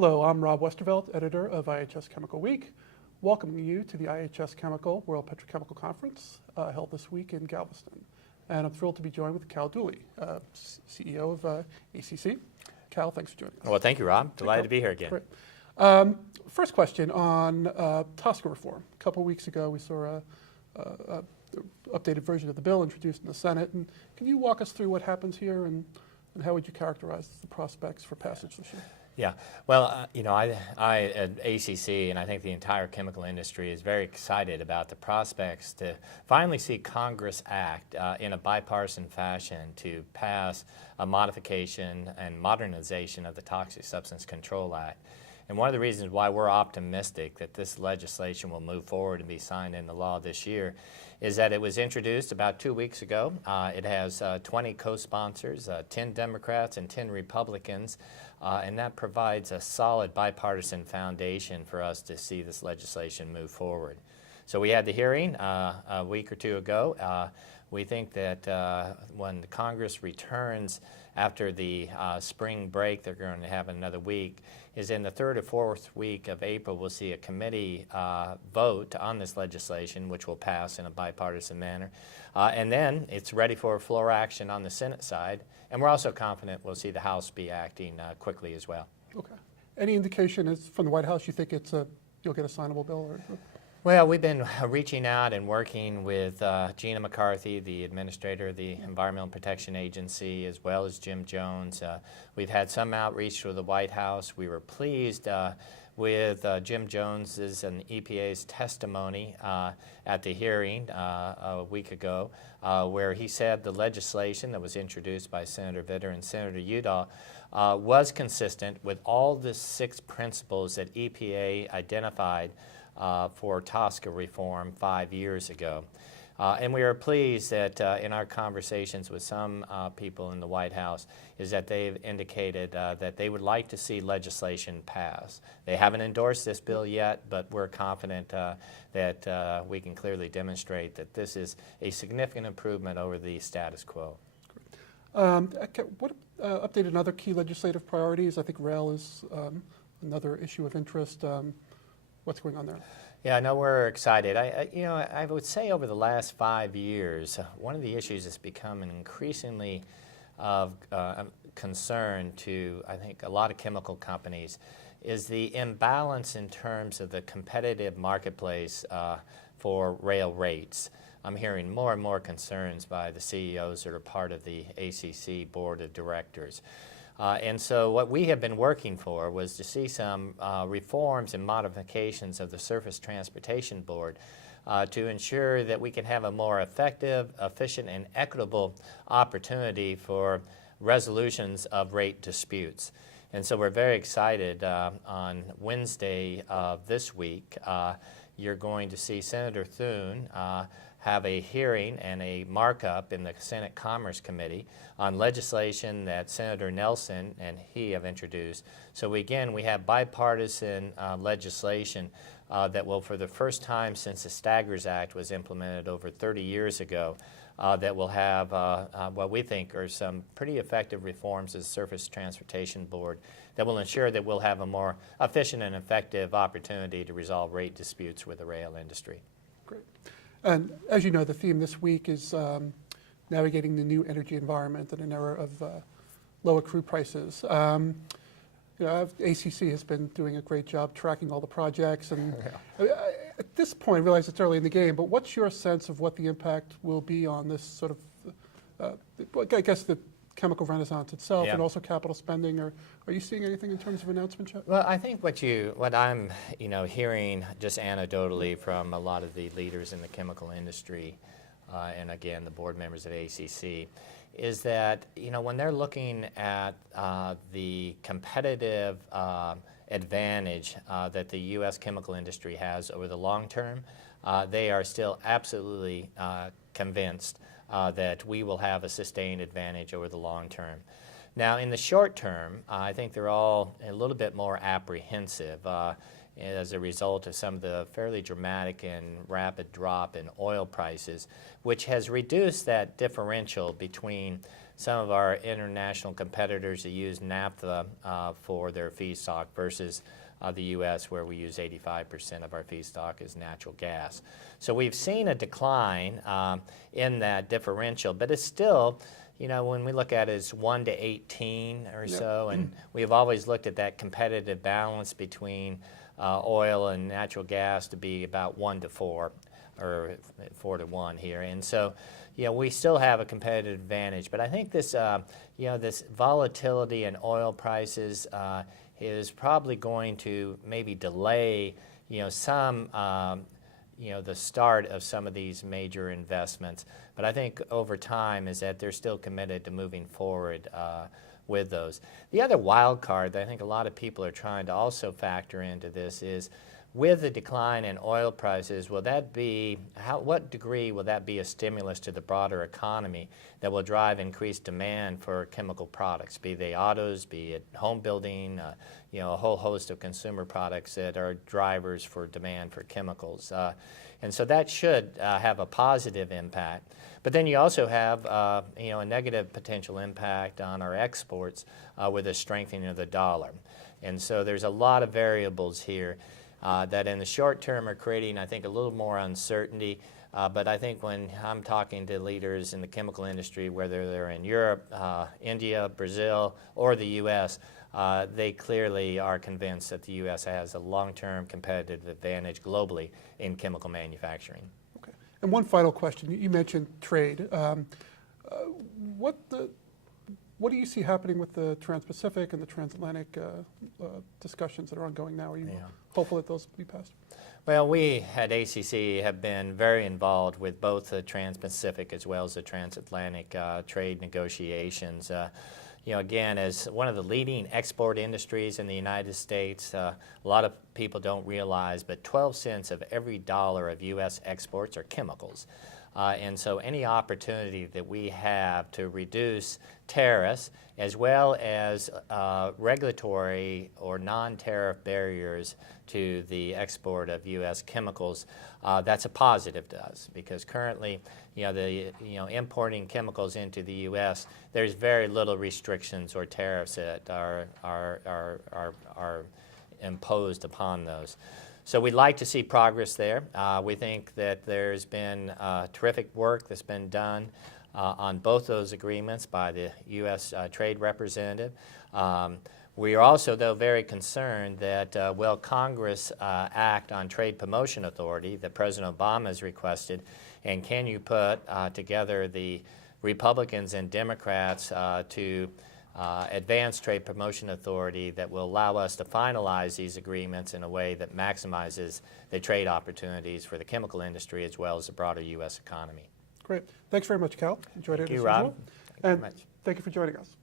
Hello, I'm Rob Westervelt, editor of IHS Chemical Week, welcoming you to the IHS Chemical World Petrochemical Conference held this week in Galveston. And I'm thrilled to be joined with Cal Dooley, CEO of ACC. Cal, thanks for joining us. Well, thank you, Rob. Delighted to be here again. Great. First question on TSCA reform. A couple weeks ago, we saw an updated version of the bill introduced in the Senate. And can you walk us through what happens here and how would you characterize the prospects for passage this year? Yeah, well, I at ACC and I think the entire chemical industry is very excited about the prospects to finally see Congress act in a bipartisan fashion to pass a modification and modernization of the Toxic Substance Control Act. And one of the reasons why we're optimistic that this legislation will move forward and be signed into law this year is that it was introduced about 2 weeks ago. It has 20 co-sponsors, 10 Democrats and 10 Republicans, and that provides a solid bipartisan foundation for us to see this legislation move forward. So we had the hearing a week or two ago. We think that when Congress returns after the spring break, they're going to have another week, is in the third or fourth week of April, we'll see a committee vote on this legislation, which will pass in a bipartisan manner. And then it's ready for floor action on the Senate side. And we're also confident we'll see the House be acting quickly as well. Okay. Any indication from the White House you think you'll get a signable bill? Or? Well, we've been reaching out and working with Gina McCarthy, the administrator of the Environmental Protection Agency, as well as Jim Jones. We've had some outreach to the White House. We were pleased with Jim Jones's and EPA's testimony at the hearing a week ago, where he said the legislation that was introduced by Senator Vitter and Senator Udall was consistent with all the 6 principles that EPA identified for TSCA reform 5 years ago. And we are pleased that in our conversations with some people in the White House is that they've indicated that they would like to see legislation pass. They haven't endorsed this bill yet, but we're confident that we can clearly demonstrate that this is a significant improvement over the status quo. What updated other key legislative priorities? I think rail is another issue of interest. What's going on there? Yeah, no, we're excited. I would say over the last 5 years, one of the issues that's become an increasingly of concern to, I think, a lot of chemical companies is the imbalance in terms of the competitive marketplace for rail rates. I'm hearing more and more concerns by the CEOs that are part of the ACC Board of Directors. And so what we have been working for was to see some reforms and modifications of the Surface Transportation Board to ensure that we can have a more effective, efficient, and equitable opportunity for resolutions of rate disputes. And so we're very excited on Wednesday of this week, you're going to see Senator Thune have a hearing and a markup in the Senate Commerce Committee on legislation that Senator Nelson and he have introduced. So again, we have bipartisan legislation that will, for the first time since the Staggers Act was implemented over 30 years ago, that will have what we think are some pretty effective reforms as Surface Transportation Board that will ensure that we'll have a more efficient and effective opportunity to resolve rate disputes with the rail industry. Great. And as you know, the theme this week is navigating the new energy environment in an era of lower crude prices. ACC has been doing a great job tracking all the projects, and at this point, I realize it's early in the game, but what's your sense of what the impact will be on this sort of, I guess, the chemical renaissance itself, and also capital spending? Or are you seeing anything in terms of announcements yet? Well, I think what I'm hearing just anecdotally from a lot of the leaders in the chemical industry, and again the board members at ACC, is that when they're looking at the competitive advantage that the U.S. chemical industry has over the long term, they are still absolutely convinced that we will have a sustained advantage over the long term. Now, in the short term, I think they're all a little bit more apprehensive as a result of some of the fairly dramatic and rapid drop in oil prices, which has reduced that differential between some of our international competitors that use naphtha for their feedstock versus the U.S., where we use 85% of our feedstock is natural gas. So we've seen a decline in that differential, but it's still, you know, when we look at it, it's 1 to 18 or so, and we've always looked at that competitive balance between oil and natural gas to be about 1 to 4, or 4 to 1 here. And so, you know, we still have a competitive advantage, but I think this, you know, this volatility in oil prices is probably going to maybe delay, you know, some, you know, the start of some of these major investments. But I think over time is that they're still committed to moving forward with those. The other wild card that I think a lot of people are trying to also factor into this is, with the decline in oil prices, will that be, what degree will that be a stimulus to the broader economy that will drive increased demand for chemical products, be they autos, be it home building, you know, a whole host of consumer products that are drivers for demand for chemicals. And so that should have a positive impact. But then you also have, you know, a negative potential impact on our exports with a strengthening of the dollar. And so there's a lot of variables here that in the short term are creating, I think, a little more uncertainty. But I think when I'm talking to leaders in the chemical industry, whether they're in Europe, India, Brazil, or the U.S., they clearly are convinced that the U.S. has a long-term competitive advantage globally in chemical manufacturing. Okay. And one final question. You mentioned trade. What do you see happening with the Trans-Pacific and the transatlantic discussions that are ongoing now? Are you hopeful that those will be passed? Well, we at ACC have been very involved with both the Trans-Pacific as well as the transatlantic trade negotiations. You know, again, as one of the leading export industries in the United States, a lot of people don't realize, but 12 cents of every dollar of U.S. exports are chemicals. And so any opportunity that we have to reduce tariffs as well as regulatory or non-tariff barriers to the export of U.S. chemicals, that's a positive to us, because currently, you know, importing chemicals into the U.S., there's very little restrictions or tariffs that are imposed upon those. So we'd like to see progress there. We think that there's been terrific work that's been done on both those agreements by the U.S. Trade Representative. We are also, though, very concerned that will Congress act on Trade Promotion Authority that President Obama has requested, and can you put together the Republicans and Democrats to advanced trade promotion authority that will allow us to finalize these agreements in a way that maximizes the trade opportunities for the chemical industry as well as the broader U.S. economy. Great. Thanks very much, Cal. Enjoyed it as usual. Thank you, Rob. And thank you for joining us.